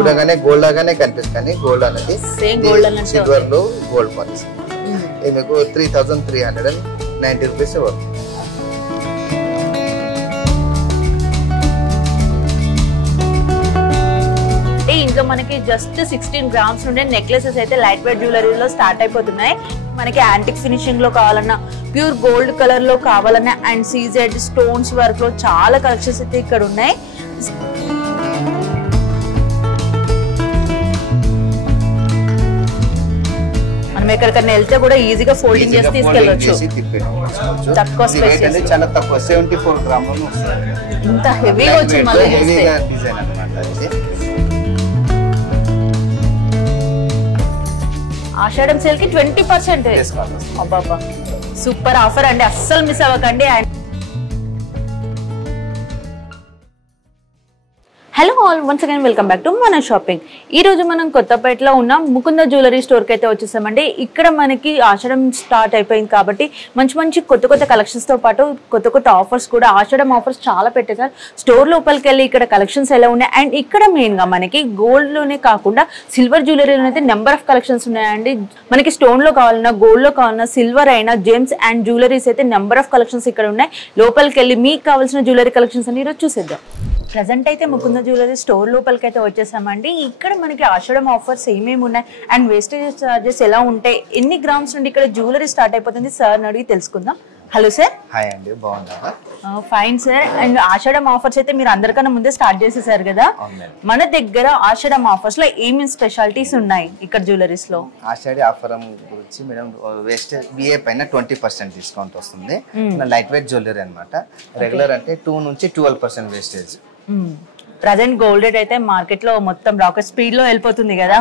చూడగానే గోల్డ్ లాగానే కనిపిస్తుంది. గోల్డ్ అనేది సిల్వర్ లో గోల్డ్ పాలిష్. ఇది మీకు 3390 రూపీస్ వస్తుంది. ఇంట్లో మనకి జస్ట్ 16 గ్రామ్స్ నుండి నెక్లెసెస్ అయితే లైట్ వెయిట్ జ్యువెలరీలో స్టార్ట్ అయిపోతున్నాయి. మనకి యాంటిక్ ఫినిషింగ్ లో కావాలన్నా, ప్యూర్ గోల్డ్ కలర్ లో కావాలన్నా, అండ్ సీజెడ్ స్టోన్స్ వర్క్ లో చాలా కలెక్షన్స్ అయితే ఇక్కడ ఉన్నాయి. మనం ఎక్కడికన్నా వెళ్తే కూడా ఈజీగా ఫోల్డింగ్ చేసి తీసుకెళ్ళొచ్చు. తక్కువ స్పేస్, చాలా తక్కువ 74 గ్రాములు వస్తుంది. ఇంత హెవీగా వచ్చింది మళ్ళీ డిజైన్ అన్నమాట. ఆషాఢం సేల్ కి 20%. అబ్బాబ్బా సూపర్ ఆఫర్ అండి, అస్సలు మిస్ అవ్వకండి. Hello all, once again welcome back to మన షాపింగ్. ఈ రోజు మనం కొత్తపేటలో ఉన్న ముకుంద జ్యువెలరీ స్టోర్కి అయితే వచ్చేసామండి. ఇక్కడ మనకి ఆషాఢం స్టార్ట్ అయిపోయింది కాబట్టి మంచి మంచి కొత్త కలెక్షన్స్తో పాటు కొత్త ఆఫర్స్ కూడా, ఆషాఢం ఆఫర్స్ చాలా పెట్టేశారు. స్టోర్ లోపలికి వెళ్ళి ఇక్కడ కలెక్షన్స్ ఎలా ఉన్నాయి, అండ్ ఇక్కడ మెయిన్గా మనకి గోల్డ్లోనే కాకుండా సిల్వర్ జ్యువెలరీలో అయితే నెంబర్ ఆఫ్ కలెక్షన్స్ ఉన్నాయండి. మనకి స్టోన్లో కావాలన్నా, గోల్డ్లో కావాలన్నా, సిల్వర్ అయినా, జెమ్స్ అండ్ జ్యువెలరీస్ అయితే నెంబర్ ఆఫ్ కలెక్షన్స్ ఇక్కడ ఉన్నాయి. లోపలికి వెళ్ళి మీకు కావాల్సిన జ్యువెలరీ కలెక్షన్స్ అని ఈరోజు చూసేద్దాం. ప్రజెంట్ అయితే ముకుంద జ్యువెలరీ స్టోర్ లోపలికి అయితే వచ్చేసామండి. ఇక్కడ మనకి ఆషాఢం ఆఫర్స్ ఏమేమి ఉన్నాయి అండ్ వేస్టేజ్ చార్జెస్ ఎలా ఉంటాయి, ఎన్ని గ్రామ్స్ నుండి ఇక్కడ జ్యువెలరీ స్టార్ట్ అయిపోతుంది, సార్ అడిగి తెలుసుకుందాం. Hello sir. హాయ్ అండి, బాగున్నారా? Fine sir. And Ashadham offers అయితే మీరు అందరికన్నా ముందే స్టార్ట్ చేసేసారు కదా, మన దగ్గర ఆషాఢం ఆఫర్స్ లో ఏమేమి స్పెషాలిటీస్ ఉన్నాయి ఇక్కడ జ్యువెలరీస్ లో? ఆషాఢి ఆఫర్ గురించి మేడం, వేస్టేజ్ బిఏ పైన 20% డిస్కౌంట్ వస్తుంది. లైట్ వెయిట్ జ్యువెలరీ అనమాట. రెగ్యులర్ అంటే 2 నుంచి 12% వేస్టేజ్. ప్రజెంట్ గోల్డ్ రేట్ అయితే మార్కెట్ లో మొత్తం రాకెట్ స్పీడ్ లో వెళ్ళిపోతుంది కదా,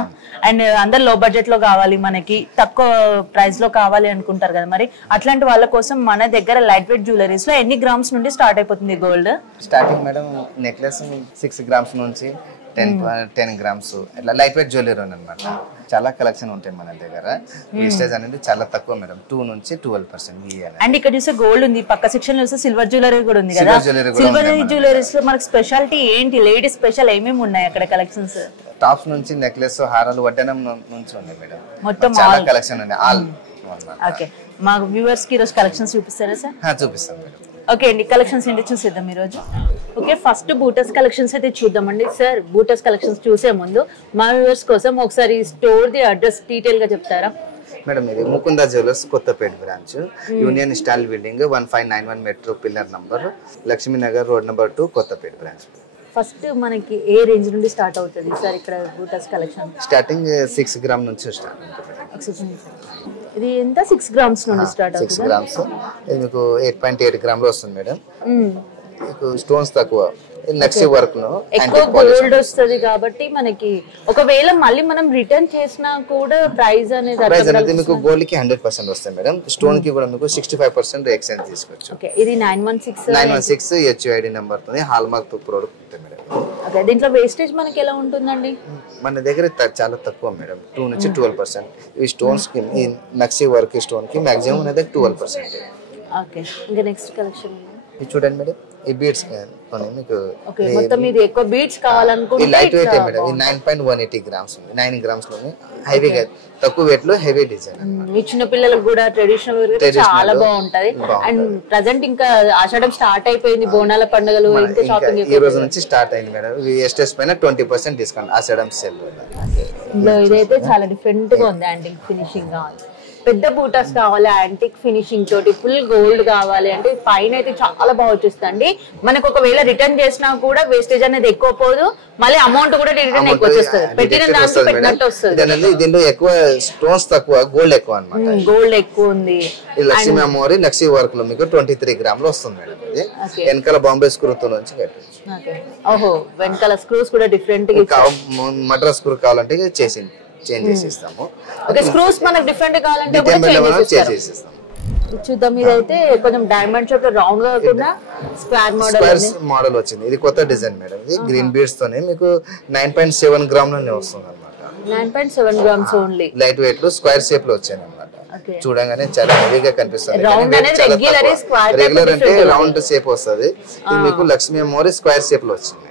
అండ్ అందరు లో బడ్జెట్ లో కావాలి, మనకి తక్కువ ప్రైస్ లో కావాలి అనుకుంటారు కదా, మరి అట్లాంటి వాళ్ళ కోసం మన దగ్గర లైట్ వెయిట్ జ్యువెలరీస్ లో ఎన్ని గ్రామ్స్ నుండి స్టార్ట్ అయిపోతుంది gold? Starting madam necklace 6 grams నుంచి 10 గ్రామ్స్ ఇట్లా లైట్ వెయిట్ జ్యువెలరీ అనమాట. చాలా కలెక్షన్ ఉంటాయి మన దగ్గర. వేస్టేజ్ అనేది చాలా తక్కువ మేడం, 2 నుంచి 12%. అండ్ ఇక్కడ చూస్తే గోల్డ్ ఉంది, పక్క సెక్షన్ లో చూస్తే సిల్వర్ జ్యువెలరీ కూడా ఉంది కదా. సిల్వర్ జ్యువెలరీస్ లో మనకి స్పెషాలిటీ ఏంటి, లేడీస్ స్పెషల్ ఏమేమి ఉన్నాయి అక్కడ కలెక్షన్స్? టాప్స్ నుంచి నెక్లెస్, హారాలు, వడ్డనం నుంచి ఉన్నాయి మేడం. మొత్తం చాలా కలెక్షన్ ఉంది. ఆల్ ఓకే, మా వ్యూవర్స్ కి ఈరోజు కలెక్షన్స్ చూపిస్తారా సార్? చూపిస్తాను మేడం. ఓకే అండి, కలెక్షన్స్ ఏంటి చూసేద్దాం ఈరోజు. ఓకే, ఫస్ట్ బూటస్ కలెక్షన్స్ అయితే చూద్దామండి. సార్, బూటస్ కలెక్షన్స్ చూసే ముందు మా వ్యూవర్స్ కోసం ఒకసారి స్టోర్ ది అడ్రస్ డీటెయిల్ గా చెప్తారా? మేడం, ఇది Mukunda jewellers Kothapet branch, union style building, 1591 metro pillar number, Lakshminagar road number 2, Kothapet branch. First మనకి ఏ రేంజ్ నుండి స్టార్ట్ అవుతుంది సార్ ఇక్కడ బూటస్ కలెక్షన్? స్టార్టింగ్ 6 గ్రామ్ నుంచి స్టార్ట్ అవుతుంది. ఇది ఎంత 6 గ్రామ్స్ నుండి స్టార్ట్ అవుతుంది? 6 గ్రామ్స్. ఇది మీకు 8.8 గ్రామ్ లో వస్తుంది మేడం. మీకు స్టోన్స్ తక్కువ, నెక్స్ట్ వర్క్ లో ఎక్కువ గోల్డ్ వస్తుంది కాబట్టి మనకి ఒకవేళ మళ్ళీ మనం రిటర్న్ చేసినా కూడా ప్రైస్ అనేది మీకు గోల్డ్ కి 100% వస్తుంది మేడం. స్టోన్ కి కూడా మీకు 65% ఎక్స్చేంజ్ తీసుకోవచ్చు. ఓకే, ఇది 916 HUID నెంబర్ తో హాల్ మార్క్ ప్రోడక్ట్ ఉంటుంది మేడం. ఓకే, దీంట్లో వేస్టేజ్ మనకి ఎలా ఉంటుందండి? మన దగ్గర చాలా తక్కువ మేడం, 2 నుంచి 12%. ఈ స్టోన్స్ కి, ఈ నక్షి వర్క్ స్టోన్ కి మాక్సిమం అనేది 12%. ఓకే, ఇంకా నెక్స్ట్ కలెక్షన్ ఇది చూడండి మేడం. ఈ బీడ్స్ మీకు మొత్తం ఇది ఎక్కువ బీడ్స్ కావాలనుకుంటే లైట్ వెయిట్ మేడం. ఇది 9.180 గ్రామ్స్ ఉంది. 9 గ్రామ్స్ లోనే హెవీగా, తక్కువ వెయిట్ లో హెవీ డిజైన్. మీ చిన్న పిల్లలకు కూడా ట్రెడిషనల్ చాలా బాగుంటది. అండ్ ప్రెజెంట్ ఇంకా ఆషాఢం స్టార్ట్ అయిపోయింది, బోనాల పండుగలు, ఇంకా షాపింగ్ ఈ రోజు నుంచి స్టార్ట్ అయింది మేడం. వేస్టేజ్ పైన 20% డిస్కౌంట్ ఆషాఢం సేల్. ఇదైతే చాలా డిఫరెంట్ గా ఉంది. యాంటిక్ ఫినిషింగ్ కావాలి, పెద్ద బూటాస్ కావాలి, యాంటిక్ ఫినిషింగ్ తోటి ఫుల్ గోల్డ్ కావాలి అంటే పైన అయితే చాలా బాగా వచ్చేస్తుంది. మనకు ఒకవేళ రిటర్న్ చేసినా కూడా వేస్టేజ్ అనేది ఎక్కువ పోదు, మళ్ళీ అమౌంట్ కూడా రిటర్న్ ఎక్కువ వచ్చేస్తుంది. పెట్టిన దాంట్లో పెట్టినట్టు వస్తుంది. దీనిలో ఎక్కువ స్టోన్స్ తక్కువ, గోల్డ్ ఎక్కువ అన్నమాట. గోల్డ్ ఎక్కువ ఉంది. లక్ష్మీ అమ్మవారి లక్ష్మీ వర్క్ లో మీకు 23 గ్రామ్ లో వస్తుంది మేడం. ఇది వెనకాల బాంబే స్క్రూ తో నుంచి కట్టొచ్చు. ఓహో, వెనకాల స్క్రూస్ కూడా డిఫరెంట్ గా, మద్రాస్ స్క్రూ కావాలంటే చేంజ్ చేసి ఇస్తాము. ఓకే, స్క్రూస్ మనకు డిఫరెంట్ కావాలంటే కూడా చేంజ్ చేస్తాము. చూద్దాం. ఇదైతే కొంచెం డైమండ్ షేప్ లో రౌండ్ గా కాకుండా స్క్వేర్ మోడల్ వచ్చింది. ఇది కొత్త డిజైన్ మేడం. ఇది గ్రీన్ బీడ్స్ తోనే మీకు 9.7 గ్రామ్ లోనే వస్తుంది అన్నమాట. 9.7 గ్రామ్స్ ఓన్లీ. లైట్ వెయిట్ లో స్క్వేర్ షేప్ లో వచ్చాయి అన్నమాట. చూడంగానే చాలా హెవీగా కనిపిస్తుంది. రెగ్యులర్ అంటే రౌండ్ షేప్ వస్తుంది. ఇది మీకు లక్ష్మీ అమ్మవారి స్క్వేర్ షేప్ లో వచ్చింది.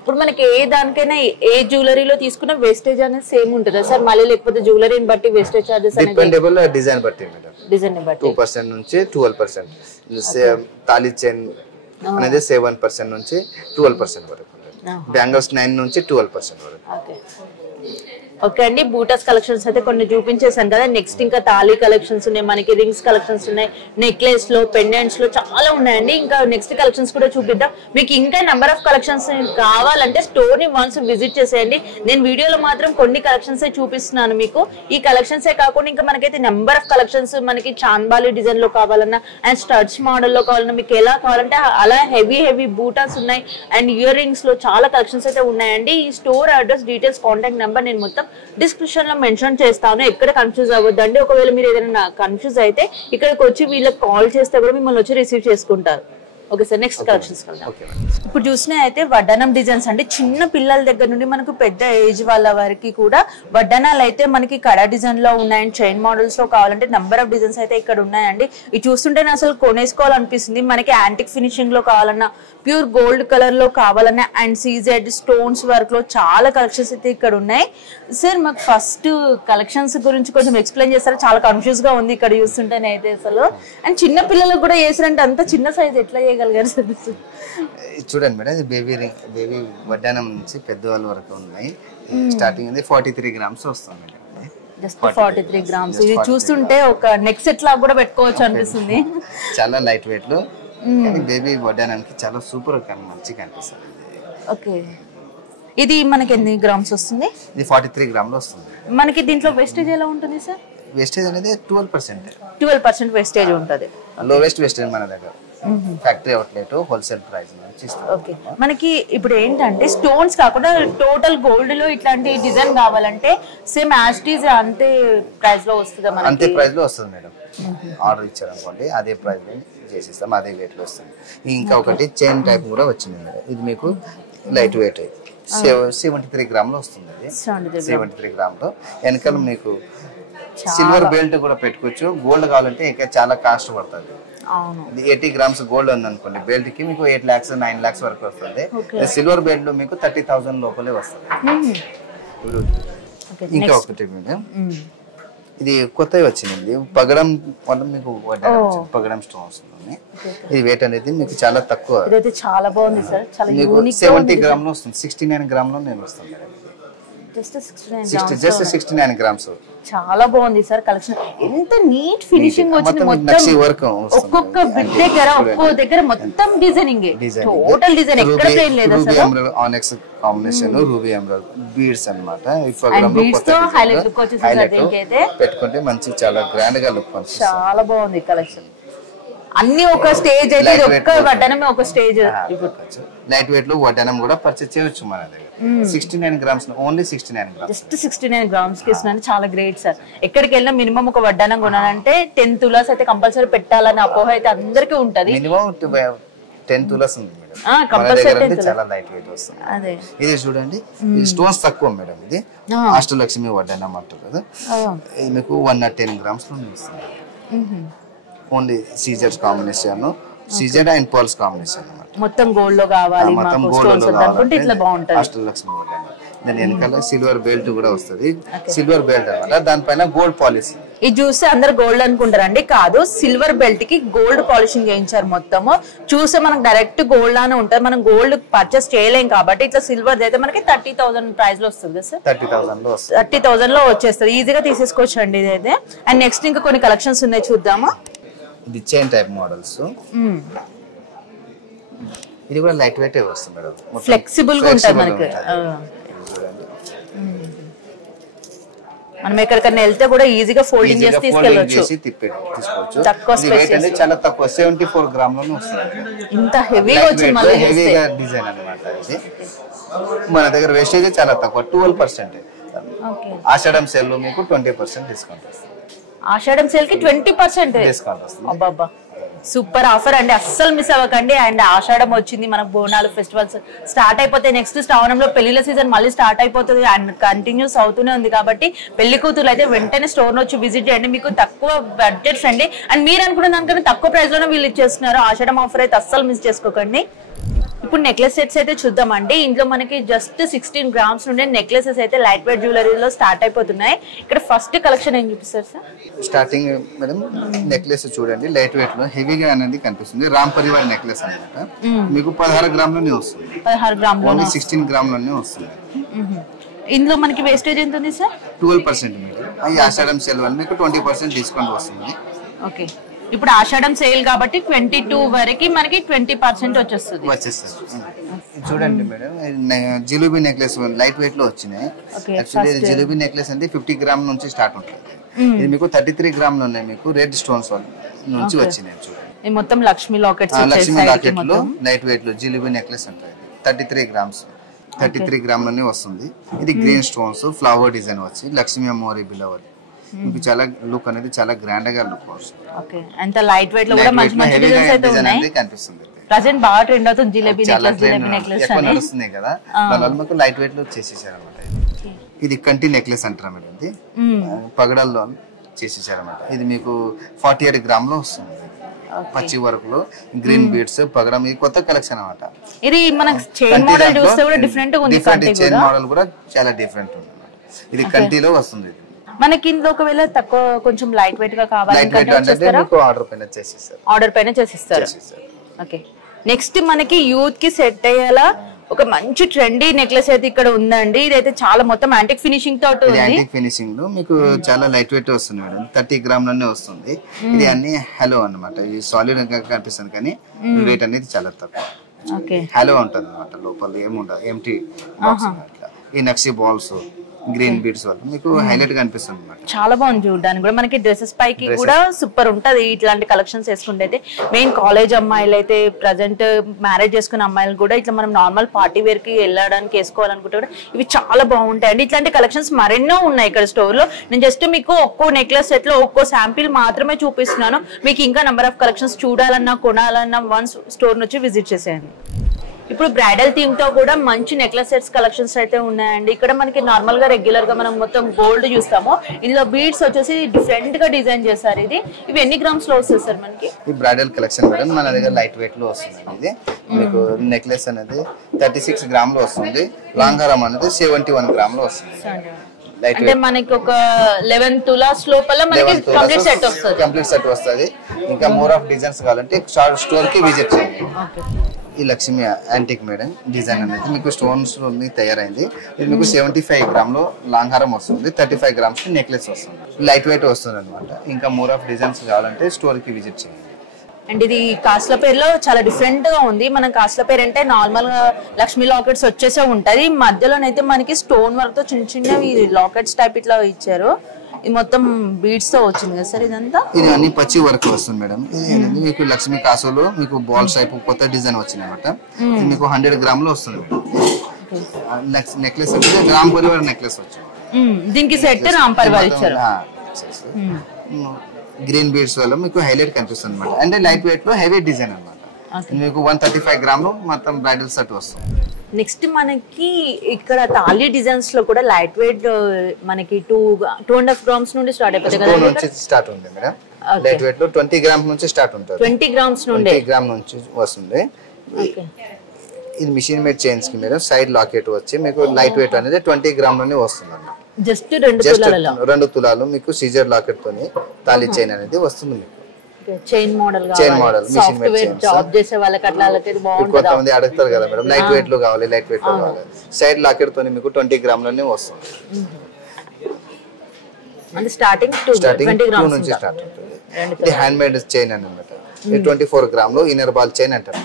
ఇప్పుడు మనకి ఏ దానికైనా ఏ జ్యువెలరీలో తీసుకున్న వేస్టేజ్ అనేది సేమ్ ఉంటుందా సార్? మళ్ళీ లేకపోతే జ్యువెలరీని బట్టి వేస్టేజ్ చార్జెస్ అనేది డిపెండబుల్ డిజైన్ బట్టి మేడం, డిజైన్ ని బట్టి 2% నుంచి 12%. తాళి చైన్ అనేది 7% నుంచి 12% వరకు, బ్యాంగిల్స్ 9 నుంచి 12% వరకు. ఓకే ఓకే అండి, బూటాస్ కలెక్షన్స్ అయితే కొన్ని చూపించేసాను కదా. నెక్స్ట్ ఇంకా తాళీ కలెక్షన్స్ ఉన్నాయి, మనకి రింగ్స్ కలెక్షన్స్ ఉన్నాయి, నెక్లెస్ లో పెండెంట్స్ లో చాలా ఉన్నాయండి. ఇంకా నెక్స్ట్ కలెక్షన్స్ కూడా చూపిద్దాం. మీకు ఇంకా నెంబర్ ఆఫ్ కలెక్షన్స్ కావాలంటే స్టోర్ ని వన్స్ విజిట్ చేసేయండి. నేను వీడియోలో మాత్రం కొన్ని కలెక్షన్స్ చూపిస్తున్నాను మీకు. ఈ కలెక్షన్స్ కాకుండా ఇంకా మనకైతే నెంబర్ ఆఫ్ కలెక్షన్స్, మనకి చాంబాలి డిజైన్ లో కావాలన్నా అండ్ స్టడ్స్ మోడల్ లో కావాలన్నా, మీకు ఎలా కావాలంటే అలా హెవీ బూటాస్ ఉన్నాయి అండ్ ఇయర్ రింగ్స్ లో చాలా కలెక్షన్స్ అయితే ఉన్నాయండి. ఈ store address details contact number నేను మొత్తం డిస్క్రిప్షన్ లో మెన్షన్ చేస్తాను. ఎక్కడ కన్ఫ్యూజ్ అవ్వద్దండి. ఒకవేళ మీరు ఏదైనా కన్ఫ్యూజ్ అయితే ఇక్కడికి వచ్చి వీళ్ళకి కాల్ చేస్తే కూడా మిమ్మల్ని వచ్చి రిసీవ్ చేసుకుంటారు. ఓకే సార్, నెక్స్ట్ కలెక్షన్స్ వెళ్దాం. ఇప్పుడు చూసినా అయితే వడ్డానం డిజైన్స్ అండి. చిన్న పిల్లల దగ్గర నుండి మనకు పెద్ద ఏజ్ వాళ్ళ వరకు కూడా వడ్డానాలు అయితే మనకి కడా డిజైన్ లో ఉన్నాయండి. చైన్ మోడల్స్ లో కావాలంటే నెంబర్ ఆఫ్ డిజైన్స్ అయితే ఇక్కడ ఉన్నాయండి. ఇది చూస్తుంటేనే అసలు కొనేసుకోవాలనిపిస్తుంది. మనకి యాంటిక్ ఫినిషింగ్ లో కావాలన్నా, ప్యూర్ గోల్డ్ కలర్ లో కావాలన్నా అండ్ సీజెడ్ స్టోన్స్ వర్క్ లో చాలా కలెక్షన్స్ అయితే ఇక్కడ ఉన్నాయి. సార్ మాకు ఫస్ట్ కలెక్షన్స్ గురించి కొంచెం ఎక్స్ప్లెయిన్ చేస్తారా? చాలా కన్ఫ్యూజ్ గా ఉంది ఇక్కడ చూస్తుంటేనే అయితే అసలు. అండ్ చిన్న పిల్లలకు కూడా చేసారంటే అంత చిన్న సైజ్ ఎట్లా చేయగలిగారు సార్? చూడండి మేడం, ఇది బేబీ వడ్డానం నుంచి పెద్దవాళ్ళ వరకు ఉన్నాయి. స్టార్టింగ్ అనేది 43 గ్రామ్స్ వస్తుంది మేడం. Just 43 grams. ఇది చూస్తుంటే ఒక నెక్ సెట్ లాగా కూడా పెట్టుకోవచ్చు అనిపిస్తుంది. చాలా లైట్ వెయిట్ లో, బేబీ వడ్డానానికి చాలా సూపర్ మంచిగా కనిపిస్తుంది. ఓకే, ఇది మనకి ఎన్ని గ్రామ్స్ వస్తుంది? ఇది 43 గ్రాములు వస్తుంది. మనకి దీంట్లో వేస్టేజ్ ఎలా ఉంటుంది సార్? వేస్టేజ్ అనేది 12%. 12% వేస్టేజ్ ఉంటుంది. లోవెస్ట్ వేస్టేజ్ మన దగ్గర ఫ్యాక్టరీ అవుట్లెట్ హోల్సేల్ ప్రైస్ నుంచి ఇస్తాం. ఓకే, మనకి ఇప్పుడు ఏంటంటే స్టోన్స్ కాకుండా టోటల్ గోల్డ్ లో ఇట్లాంటి డిజైన్ కావాలంటే సేమ్ యాజ్ ఇట్ ఈజ్ అంతే ప్రైస్ లో వస్తుందా? మనకి అంతే ప్రైస్ లో వస్తుంది మేడం. ఆర్డర్ ఇచ్చారు అనుకోండి, అదే ప్రైస్ లో చేసిస్తాం, అదే వెయిట్ లో వస్తుంది. ఇంకా ఒకటి చైన్ టైప్ కూడా వచ్చింది మేడం. ఇది మీకు లైట్ వెయిట్ 73 గ్రాములు వస్తుంది. అది 73 గ్రాములు. వెనకాల మీకు సిల్వర్ బెల్ట్ కూడా పెట్టుకోవచ్చు. గోల్డ్ కావాలంటే ఇంకా చాలా కాస్ట్ పడుతుంది. 80 గ్రామ్స్ గోల్డ్ ఉంది అనుకోండి, బెల్ట్ కి మీకు 8 lakhs 9 lakhs వరకు వస్తుంది. సిల్వర్ బెల్ట్ లో మీకు 30,000 లోపలే వస్తుంది. ఇంకా ఒకటి మేడం, ఇది కొత్తగా వచ్చింది. పగడం వల్ల మీకు పగడం స్టోన్స్ ఉన్నాయి. ఇది వెయిట్ అనేది మీకు చాలా తక్కువ. ఇదైతే చాలా బాగుంది సార్, చాలా యూనిక్. 70 గ్రాములు వస్తుంది. 69 గ్రాములో నేను వస్తుంది మేడం. Just 69 grams. చాలా బాగుంది సార్ కలెక్షన్. ఎంత నీట్ ఫినిషింగ్ వచ్చింది. మొత్తం ఒక్కొక్క బిట్ దగ్గర ఒక్కో దగ్గర మొత్తం డిజైనింగ్, టోటల్ డిజైన్ ఎక్కడ ప్లేన్ లేదు అసలు. ఆనెక్స్ కాంబినేషన్ రూబీ ఎమరాల్డ్ బీడ్స్ అన్నమాట. ఈ బీడ్స్ తో హైలైట్ లుక్ వచ్చేసి సార్ దీనికైతే పెట్టుకుంటే మంచి చాలా గ్రాండ్ గా లుక్ వస్తుంది. చాలా బాగుంది కలెక్షన్. అన్ని ఒక స్టేజ్ అయితే ఒక్క వడ్డానమే ఒక స్టేజ్. లైట్ వెయిట్ లో వడ్డానం కూడా పర్చేస్ చేయొచ్చు మన దగ్గర. 69 grams, only 69 grams. Just 69 grams కి ఇస్తున్నాను. చాలా గ్రేట్ సార్. ఎక్కడికి వెళ్ళినా మినిమం ఒక వడ్డానం కొనాలంటే 10 తులాస్ అయితే కంపల్సరీ పెట్టాలని అపోహ అయితే అందరికీ ఉంటది. మినిమం 10 తులాస్ ఉంది మేడం. చాలా లైట్ వెయిట్ వస్తుంది. అదే ఇది చూడండి, స్టోన్స్ తక్కువ మేడం. ఇది అష్టలక్ష్మి వడ్డానం అంటారు కదా. ఇది మీకు 110 గ్రామ్స్ లో వస్తుంది. ఓన్లీ సీజర్స్ కాంబినేషన్, సీజర్ అండ్ పర్ల్స్ కాంబినేషన్ అన్నమాట. మొత్తం గోల్డ్ లో కావాలి మొత్తం గోల్డ్ లో అనుకుంటే ఇట్లా బాగుంటది. అష్టలక్ష్మి వడ్డానం. దాని వెనకాల సిల్వర్ బెల్ట్ కూడా వస్తుంది. సిల్వర్ బెల్ట్ అన్నమాట, దానిపైన గోల్డ్ పాలిష్. ఇది చూస్తే అందరు గోల్డ్ అనుకుంటారండి, కాదు. సిల్వర్ బెల్ట్ కి గోల్డ్ పాలిషింగ్ చేయించారు మొత్తము. చూస్తే మనకు డైరెక్ట్ గోల్డ్ లానే ఉంటది. మనం గోల్డ్ పర్చేస్ చేయలేం కాబట్టి ఇట్లా సిల్వర్ అయితే మనకి 30,000 ప్రైస్ లో వస్తుంది సార్. 30,000 లో వచ్చేస్తుంది. ఈజీగా తీసేసుకోవచ్చు అండి ఇదైతే. అండ్ నెక్స్ట్ ఇంకా కొన్ని కలెక్షన్స్ ఉన్నాయి, చూద్దామా. ఇది చైన్ టైప్ మోడల్స్. ఇది కూడా లైట్ వెయిట్ వస్తుంది మేడం. ఫ్లెక్సిబుల్ గా ఉంటుంది మనకి. మనం ఎక్కడికన్నా వెళ్తే కూడా ఈజీగా ఫోల్డింగ్ చేసి తీసుకెళ్ళొచ్చు. తక్కువ స్పేస్ అనేది చాలా తక్కువ 74 గ్రాములలో వస్తుంది. ఇంత హెవీగా వచ్చింది మళ్ళీ హెవీగా డిజైన్ అన్నమాట. ఇది మన దగ్గర వేస్టేజ్ చాలా తక్కువ, 12%. ఆషాఢం సేల్ లో మీకు 20% డిస్కౌంట్ వస్తుంది. ఆషాఢం సేల్ కి 20% డిస్కౌంట్ వస్తుంది. అబ్బబ్బా, సూపర్ ఆఫర్ అండి, అస్సలు మిస్ అవ్వకండి. అండ్ ఆషాఢం వచ్చింది, మనకు బోనాలు ఫెస్టివల్స్ స్టార్ట్ అయిపోతాయి. నెక్స్ట్ శ్రావణంలో పెళ్లిల సీజన్ మళ్ళీ స్టార్ట్ అయిపోతుంది అండ్ కంటిన్యూస్ అవుతూనే ఉంది. కాబట్టి పెళ్లి కూతురు అయితే వెంటనే స్టోర్ వచ్చి విజిట్ చేయండి. మీకు తక్కువ బడ్జెట్ ఫ్రెండ్లీ అండ్ మీరు అనుకున్న దానికన్నా తక్కువ ప్రైస్ లోనే వీళ్ళు ఇచ్చేస్తున్నారు. ఆషాఢం ఆఫర్ అయితే అస్సలు మిస్ చేసుకోకండి. ఇప్పుడు నెక్లెస్ సెట్స్ అయితే చూద్దామండి. ఇంట్లో మనకి జస్ట్ 16 grams నుండి నెక్లెసెస్ అయితే లైట్ వెయిట్ జ్యువెలరీలో స్టార్ట్ అయిపోతున్నాయి. ఇక్కడ ఫస్ట్ కలెక్షన్ ఏం చూపిస్తారు సార్? స్టార్టింగ్ మేడం నెక్లెస్ చూడండి, లైట్ వెయిట్ లో హెవీగా అనేది కనిపిస్తుంది. రామ్ పరివార్ నెక్లెస్ అన్నమాట. మీకు 16 గ్రాములోనే వస్తుంది. 16 గ్రాములు 16 గ్రాములోనే వస్తుంది. ఇందులో మనకి వేస్టేజ్ ఎంత ఉంది సార్? 12% మేడం. ఈ ఆషాఢం సేల్ వల్ల మీకు 20% డిస్కౌంట్ వస్తుంది. ఓకే, ఇప్పుడు ఆషాఢం సేల్ కాబట్టి 22 వరకు మనకి 20% వచ్చేస్తుంది. చూడండి madam, jalebi necklace light weight లో వచ్చినాయి. యాక్చువల్లీ జిలేబీ నెక్లెస్ అంటే 50 గ్రామ్ నుంచి స్టార్ట్ ఉంటుంది. ఇది మీకు 33 గ్రాములు ఉన్నాయి. మీకు రెడ్ స్టోన్స్ నుంచి వచ్చినాయి. చూడండి, మొత్తం లక్ష్మీ లాకెట్స్, లక్ష్మీ లాకెట్ లో లైట్ వెయిట్ లో జిలేబీ నెక్లెస్ ఉంటుంది. 33 గ్రామ్స్ 33 గ్రాములనే వస్తుంది. ఇది గ్రీన్ స్టోన్స్ ఫ్లవర్ డిజైన్ వచ్చి లక్ష్మీ అమ్మవారి బిలవర్. మీకు చాలా లుక్ అనేది చాలా గ్రాండ్ గా లుక్ వస్తుంది. ఓకే, అంత లైట్ వెయిట్ లో కూడా మంచి మంచి డిజైన్స్ అయితే ఉన్నాయి. కనిపిస్తుంది. ప్రెజెంట్ బాగా ట్రెండ్ అవుతుంది జిలేబీ నెక్లెస్ ఎక్కువ నడుస్తుంది కదా, దానివల్ల మీకు లైట్ వెయిట్ లో చేసేసారు అనమాట. ఇది కంటి నెక్లెస్ అంటారా మేడం, ఇది పగడల్లో చేసేసారు అనమాట. ఇది మీకు 48 గ్రాములో వస్తుంది. పచ్చి వర్క్ లో గ్రీన్ బీడ్స్ పగడం, ఇది కొత్త కలెక్షన్ అనమాట. ఇది మనకి చైన్ మోడల్ చూస్తే కూడా డిఫరెంట్ గా ఉంది. చైన్ మోడల్ కూడా చాలా డిఫరెంట్ ఉంది. ఇది కంటిలో వస్తుంది. మనకి ఇందులో ఒకవేళ తక్కువ కొంచెం లైట్ వెయిట్ గా కావాలంటే ఆర్డర్ పైన చేసిస్తారు. ఓకే, నెక్స్ట్ మనకి యూత్ కి సెట్ అయ్యేలా ఒక మంచి ట్రెండీ నెక్లెస్ అయితే ఇక్కడ ఉందండి. ఇదైతే చాలా మొత్తం యాంటిక్ ఫినిషింగ్ తోటి ఉంది. యాంటిక్ ఫినిషింగ్ లో మీకు చాలా లైట్ వెయిట్ వస్తుంది మేడం. 30 గ్రాములనే వస్తుంది. ఇది అన్ని హలో అన్నమాట. ఇది సాలిడ్ గా కనిపిస్తుంది కానీ వెయిట్ అనేది చాలా తక్కువ. హలో ఉంటుంది అనమాట. లోపల ఏముండదు, ఎంటీ బాక్స్. ఈ నక్షి బాల్స్ గ్రీన్ బీడ్స్ వల్ల మీకు హైలైట్ గా అనిపిస్తుంది. చాలా బాగుంది చూడడానికి కూడా. మనకి డ్రెస్సెస్ పైకి కూడా సూపర్ ఉంటది ఇట్లాంటి కలెక్షన్స్ వేసుకుంటే. అయితే మెయిన్ కాలేజ్ అమ్మాయిలు అయితే, ప్రజెంట్ మ్యారేజ్ చేసుకున్న అమ్మాయిలు కూడా ఇట్లా మనం నార్మల్ పార్టీ వేర్ కి వెళ్ళడానికి వేసుకోవాలనుకుంటే కూడా ఇవి చాలా బాగుంటాయి అండి. ఇట్లాంటి కలెక్షన్స్ మరెన్నో ఉన్నాయి ఇక్కడ స్టోర్ లో. నేను జస్ట్ మీకు ఒక్కో నెక్లెస్ సెట్ లో ఒక్కో శాంపిల్ మాత్రమే చూపిస్తున్నాను. మీకు ఇంకా నెంబర్ ఆఫ్ కలెక్షన్స్ చూడాలన్నా కొనాలన్నా వన్స్ స్టోర్ నుంచి విజిట్ చేసేయండి. ఇప్పుడు బ్రైడల్ థీమ్ తో కూడా మంచి నెక్లెస్ సెట్స్ కలెక్షన్స్ అయితే ఉన్నాయండి. ఇక్కడ మనకి నార్మల్ గా రెగ్యులర్ గా మనం మొత్తం గోల్డ్ చూస్తాము. ఇందులో బీడ్స్ వచ్చేసి డిఫరెంట్ గా డిజైన్ చేశారు. ఇవి ఎన్ని గ్రామ్స్ లో వస్తుంది సార్ మనకి? ఈ బ్రైడల్ కలెక్షన్ మేడం మన దగ్గర లైట్ వెయిట్ లో వస్తుంది. ఇది మీకు నెక్లెస్ అనేది 36 గ్రామ్ లో వస్తుంది. లాంగ్ హారం అనేది 71 గ్రామ్ లో వస్తుంది. అంటే మనకి ఒక 11 తులాస్ లోపల మనకి కంప్లీట్ సెట్ వస్తుంది. కంప్లీట్ సెట్ వస్తుంది. ఇంకా మోర్ ఆఫ్ డిజైన్స్ కావాలంటే స్టోర్ కి విజిట్ చేయండి. ఈ లక్ష్మి యాంటిక్ మేడం డిజైన్ అనేది మీకు స్టోన్స్ తయారైంది. ఇది మీకు 75 గ్రామ్ లో లాంగ్ హారం వస్తుంది. 35 గ్రామ్స్ కి నెక్లెస్ వస్తుంది. లైట్ వెయిట్ వస్తుంది అనమాట. ఇంకా మోర్ ఆఫ్ డిజైన్స్ కావాలంటే స్టోర్ కి విజిట్ చేయండి. అండ్ ఇది కాస్ట్ల పేరులో చాలా డిఫరెంట్ గా ఉంది. మనం కాస్ట్ల పేరు అంటే నార్మల్ గా లక్ష్మీ లాకెట్స్ వచ్చేసే ఉంటది. మధ్యలోనైతే మనకి స్టోన్ వర్క్ తో చిన్న చిన్నవి లాకెట్స్ టైప్ ఇట్లా ఇచ్చారు. ఇది మొత్తం బీడ్స్ తో వచ్చింది కదా సార్ ఇదంతా? ఇది అన్ని పచ్చి వర్క్ వస్తుంది మేడం. ఇది మీకు లక్ష్మీ కాసులో మీకు బాల్స్ టైప్ కొత్త డిజైన్ వచ్చింది అనమాట. ఇది మీకు 100 గ్రామ్ లో వస్తుంది. నెక్లెస్ అంటే రామ్ పరివార్ నెక్లెస్ వచ్చింది. దీనికి సెట్ రామ్ పరివార్ ఇచ్చారు. గ్రీన్ బీడ్స్ వల్ల మీకు హైలైట్ కనిపిస్తుంది అనమాట. అంటే లైట్ వెయిట్ లో హెవీ డిజైన్ అనమాట. మీకు 135 గ్రామ్ లో మొత్తం బ్రైడల్ సెట్ వస్తుంది. నెక్స్ట్ మనకి ఇక్కడ తాళీ డిజైన్స్ లో కూడా లైట్ వెయిట్ మనకి 2.5 గ్రామ్స్ నుండి స్టార్ట్ అయిపోతాయి కదా? స్టార్ట్ ఉంది మేడం. లైట్ వెయిట్ లో 20 గ్రామ్స్ నుంచి స్టార్ట్ ఉంటుంది. 20 గ్రామ్స్ నుండి 20 గ్రామ్ నుంచి వస్తుంది. ఇది మిషన్ మేడ్ చైన్స్ కి మేడం సైడ్ లాకెట్ వచ్చి మీకు లైట్ వెయిట్ అనేది 20 గ్రామ్ లోనే వస్తుంది అన్నమాట. జస్ట్ 2 తులాలు మీకు సీజర్ లాకెట్ తోని తాళీ చైన్ అనేది వస్తుంది. మీకు చైన్ మోడల్ సాఫ్ట్వేర్ జాబ్ చేసే వాళ్ళకి అట్లా బాగుంటుంది. కొంతమంది అడుగుతారు కదా మేడం లైట్ వెయిట్ లో కావాలి, లైట్ వెయిట్ లో కావాలి. సైడ్ లాకెట్ తోని మీకు 20 గ్రామ్ లోనే వస్తుంది. అంటే స్టార్టింగ్ 2 నుంచి స్టార్ట్ అవుతుంది. ఇది హ్యాండ్ మేడ్ చైన్ అన్నమాట. 24 గ్రామ్ లో ఇన్నర్ బాల్ చైన్ అంటారు.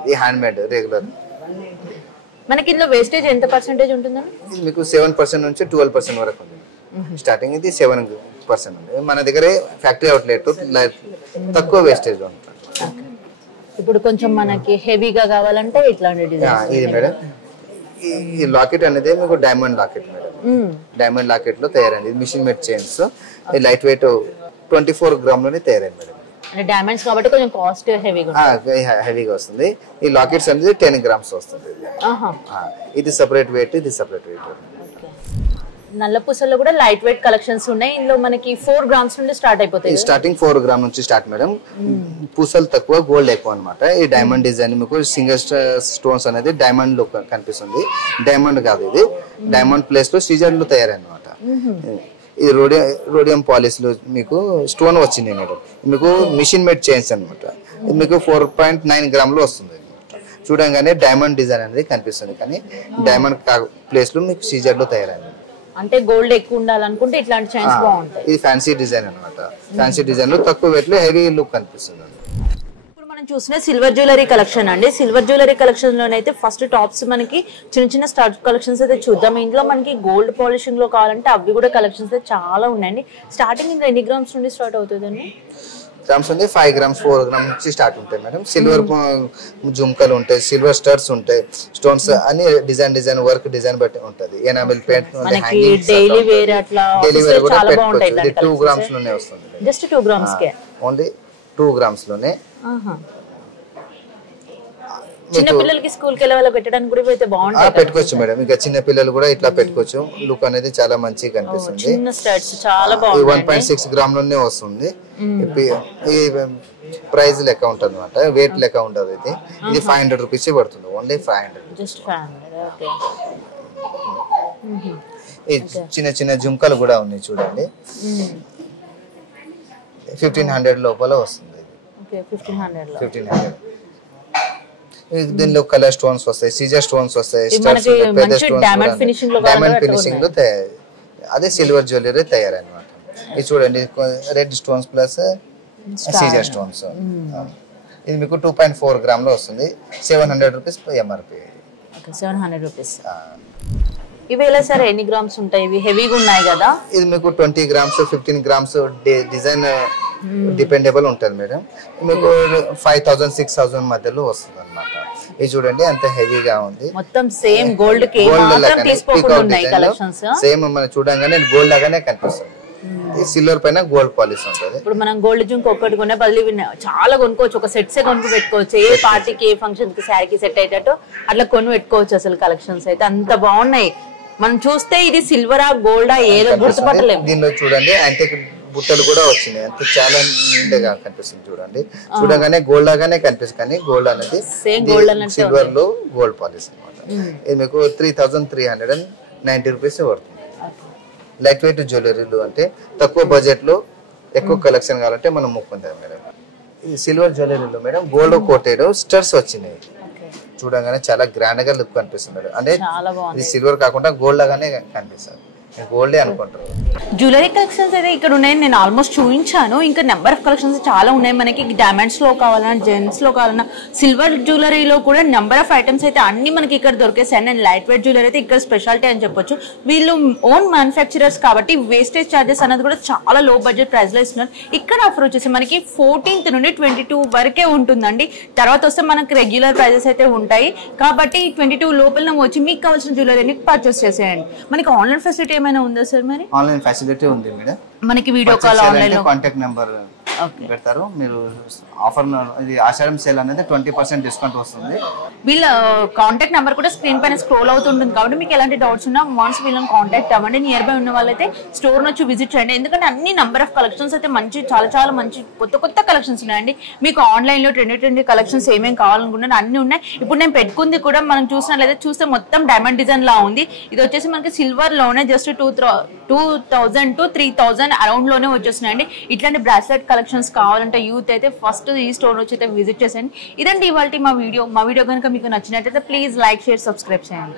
ఇది హ్యాండ్ మేడ్ రెగ్యులర్. మనకి ఇందులో వేస్టేజ్ ఎంత పర్సెంటేజ్ ఉంటుందండి? మీకు 7% నుంచి 12% వరకు ఉంది. స్టార్టింగ్ ఇది 7% ఉంది. మన దగ్గర ఫ్యాక్టరీ అవుట్లెట్ తక్కువ వేస్టేజ్ ఉంటుంది. ఇప్పుడు కొంచెం మనకి హెవీగా కావాలంటే ఇట్లాంటి డిజైన్. ఇది మేడం ఈ లాకెట్ అనేది మీకు diamond locket madam. Diamond locket లో తయారైంది. Machine made chains. ఈ లైట్ వెయిట్ 24 గ్రామ్ లోనే తయారైంది మేడం. డైమండ్స్ కాబట్టి కొంచెం కాస్ట్ హెవీగా వస్తుంది. ఈ లాకెట్స్ అనేది 10 గ్రామ్స్ వస్తుంది. ఇది సెపరేట్ వెయిట్, ఇది సెపరేట్ వెయిట్. నల్ల పూసల్లో కూడా లైట్ వెయిట్ కలెక్షన్స్ ఉన్నాయి. ఇందులో మనకి 4 grams నుండి స్టార్ట్ అయిపోతాయి. స్టార్టింగ్ 4 grams నుంచి స్టార్ట్ మేడం. పూసలు తక్కువ, గోల్డ్ ఎక్కువ అనమాట. ఈ డైమండ్ డిజైన్ మీకు సింగిల్ స్టోన్స్ అనేది డైమండ్ లో కనిపిస్తుంది. డైమండ్ కాదు, ఇది డైమండ్ ప్లేస్ లో సీజర్లు తయారన్నమాట. ఇది రోడియం పాలిష్ లో మీకు స్టోన్ వచ్చింది మేడం. మీకు మిషన్ మేడ్ చైన్స్ అనమాట. ఇది మీకు 4.9 grams లో వస్తుంది. చూడంగానే డైమండ్ డిజైన్ అనేది కనిపిస్తుంది, కానీ డైమండ్ ప్లేస్ లో మీకు సీజర్ లో తయారైంది. అంటే గోల్డ్ ఎక్కువ ఉండాలనుకుంటే ఇట్లాంటి చైన్స్ బాగుంటాయి. ఇది ఫ్యాన్సీ డిజైన్ అనమాట. ఫ్యాన్సీ డిజైన్ లో తక్కువ వెయిట్ లో హెవీ లుక్ కనిపిస్తుంది. ఇప్పుడు మనం చూసిన సిల్వర్ జ్యువెలరీ కలెక్షన్ అండి. సిల్వర్ జ్యువెలరీ కలెక్షన్ లోనైతే ఫస్ట్ టాప్స్ మనకి చిన్న చిన్న స్టార్ట్ కలెక్షన్స్ అయితే చూద్దాం. ఇందులో మనకి గోల్డ్ పాలిషింగ్ లో కావాలంటే అవి కూడా కలెక్షన్స్ అయితే చాలా ఉన్నాయండి. స్టార్టింగ్ ఇంకా ఎన్ని గ్రామ్స్ నుండి స్టార్ట్ అవుతుందండి? గ్రామ్స్ ఉంది 5 grams 4 grams నుంచి స్టార్ట్ ఉంటాయి మేడం. సిల్వర్ జుంకలు ఉంటాయి, సిల్వర్ స్టడ్స్ ఉంటాయి, స్టోన్స్ అన్ని డిజైన్ వర్క్ డిజైన్ బట్టి ఉంటది. ఎనామిల్ పెయింట్ డైలీ వేర్ అట్లా కూడా పెట్టుకోవచ్చు. ఇది 2 grams లోనే వస్తుంది. జస్ట్ 2 grams కే, ఓన్లీ 2 grams లోనే. చిన్న పిల్లలకి స్కూల్ కి వెళ్ళే పెట్టడానికి కూడా అయితే బాగుంటాయి. పెట్టుకోవచ్చు మేడం. ఇంకా చిన్న పిల్లలు కూడా ఇట్లా పెట్టుకోవచ్చు. లుక్ అనేది చాలా మంచిగా కనిపిస్తుంది. చిన్న స్టడ్స్ చాలా బాగుంది. 1.6 grams లోనే వస్తుంది. ఈ ప్రైస్ లెక్క ఉంటుంది అనమాట, వెయిట్ లెక్క ఉండదు. ఇది 500 rupees పడుతుంది. ఓన్లీ 500. జస్ట్ 500. ఓకే. ఈ చిన్న చిన్న జుంకలు కూడా ఉన్నాయి చూడండి. 1500 లోపల వస్తుంది. ఓకే, 1500 లో. 1500. దీనిలో కలర్ స్టోన్స్ వస్తాయి, సీజర్ స్టోన్స్ వస్తాయి, డైమండ్ ఫినిషింగ్ లో అదే సిల్వర్ జ్యువెలరీ తయారన్నమాట. ఇది చూడండి, రెడ్ స్టోన్స్ ప్లస్ సీజర్ స్టోన్స్. ఇది మీకు 2.4 grams లో వస్తుంది. 700 rupees MRP. 700 rupees. ఇవి ఎలా సార్, ఎన్ని గ్రామ్స్ ఉంటాయి? ఇవి హెవీగా ఉన్నాయి కదా. ఇది మీకు 20 grams 15 grams డిజైన్ డిపెండబుల్ ఉంటుంది మేడం. మీకు 5000 6000 మధ్యలో వస్తుంది అనమాట. ఇది చూడండి ఎంత హెవీగా ఉంది. మొత్తం సేమ్ గోల్డ్ కే మాత్రం తీసుకోకుండా ఉన్నాయి కలెక్షన్స్. సేమ్ మనం చూడంగానే గోల్డ్ లాగానే కనిపిస్తుంది. ఈ సిల్వర్ పైన గోల్డ్ పాలిష్ ఉంటుంది. ఇప్పుడు మనం గోల్డ్ జుంక్ ఒక్కటి కొనే బదులు చాలా కొనుక్కోవచ్చు. ఒక సెట్స్ కొనుక్కు పెట్టుకోవచ్చు. ఏ పార్టీకి ఏ ఫంక్షన్ కి శారీకి సెట్ అయ్యేటట్టు అట్లా కొని పెట్టుకోవచ్చు. అసలు కలెక్షన్స్ అయితే అంత బాగున్నాయి. మనం చూస్తే ఇది సిల్వరా గోల్డా ఏదో గుర్తుపట్టలేము. దీనిలో చూడండి యాంటిక్ బుట్టలు కూడా వచ్చినాయి. అంత చాలా నిండుగా కనిపిస్తుంది. చూడండి, చూడగానే గోల్డ్ లాగానే కనిపిస్తుంది, కానీ గోల్డ్ అనేది సిల్వర్ లో గోల్డ్ పాలిష్ అనమాట. ఇది మీకు 3390 rupees పడుతుంది. లైట్ వెయిట్ జ్యువెలరీలు అంటే తక్కువ బడ్జెట్ లో ఎక్కువ కలెక్షన్ కావాలంటే మనం ముక్కుంటాం మేడం. ఈ సిల్వర్ జ్యువెలరీలో మేడం గోల్డ్ కోటెడ్ స్టడ్స్ వచ్చినాయి. చూడగానే చాలా గ్రాండ్ గా లుక్ కనిపిస్తుంది. అంటే ఇది సిల్వర్ కాకుండా గోల్డ్ లాగానే కనిపిస్తుంది. గోల్డే అనుకుంటారు. జ్యువెలరీ కలెక్షన్స్ అయితే ఇక్కడ ఉన్నాయి. నేను ఆల్మోస్ట్ చూపించాను. ఇంకా నెంబర్ ఆఫ్ కలెక్షన్స్ చాలా ఉన్నాయి. మనకి డైమండ్స్ లో కావాలన్నా, జెమ్స్ లో కావాలన్నా, సిల్వర్ జ్యువెలరీలో కూడా నెంబర్ ఆఫ్ ఐటమ్స్ అయితే అన్ని మనకి ఇక్కడ దొరికేసాయి. అండ్ లైట్ వెయిట్ జ్యువెలరీ అయితే ఇక్కడ స్పెషాలిటీ అని చెప్పొచ్చు. వీళ్ళు ఓన్ మ్యానుఫ్యాక్చరర్స్ కాబట్టి వేస్టేజ్ చార్జెస్ అనేది కూడా చాలా లో బడ్జెట్ ప్రైస్ లో ఇస్తున్నారు. ఇక్కడ ఆఫర్ వచ్చేసి మనకి 14th నుండి 22 వరకే ఉంటుందండి. తర్వాత వస్తే మనకి రెగ్యులర్ ప్రైజెస్ అయితే ఉంటాయి. కాబట్టి 22 లోపల వచ్చి మీకు కావాల్సిన జ్యువెలరీని పర్చేస్ చేసేయండి. మనకి ఆన్లైన్ ఫెసిలిటీ ఏమైనా ఉందా సార్? మరి ఆన్లైన్ ఫెసిలిటీ ఉంది మేడం. మనకి వీడియో కాల్ ఆన్లైన్ లో కాంటాక్ట్ నెంబర్ పెడతారు మీరు. ఆఫర్ ఇది ఆషాఢం సేల్ అనేది 20% డిస్కౌంట్ వస్తుంది. వీళ్ళ కాంటాక్ట్ నెంబర్ కూడా స్క్రీన్ పైన స్క్రోల్ అవుతుంటుంది. కాబట్టి మీకు ఎలాంటి డౌట్స్ ఉన్నా వన్స్ వీళ్ళని కాంటాక్ట్ అవ్వండి. నియర్ బై ఉన్న వాళ్ళైతే స్టోర్ నుంచి విజిట్ చేయండి. ఎందుకంటే అన్ని నెంబర్ ఆఫ్ కలెక్షన్స్ అయితే మంచి చాలా మంచి కొత్త కలెక్షన్స్ ఉన్నాయండి. మీకు ఆన్లైన్ లో ట్రెండీ కలెక్షన్స్ ఏమేమి కావాలనుకున్నాను అన్ని ఉన్నాయి. ఇప్పుడు నేను పెట్టుకుంది కూడా మనం చూసినట్లయితే చూస్తే మొత్తం డైమండ్ డిజైన్ లా ఉంది. ఇది వచ్చేసి మనకి సిల్వర్ లోనే జస్ట్ 2000 to 3000 అరౌండ్ లోనే వచ్చేస్తున్నాయండి. ఇట్లాంటి బ్రాస్లెట్ కలెక్షన్స్ కావాలంటే యూత్ అయితే ఫస్ట్ ఈ స్టోర్ వచ్చి అయితే విజిట్ చేసేయండి. ఇదండి ఇవాళ మా వీడియో కనుక మీకు నచ్చినట్లయితే ప్లీజ్ లైక్, షేర్, సబ్స్క్రైబ్ చేయండి.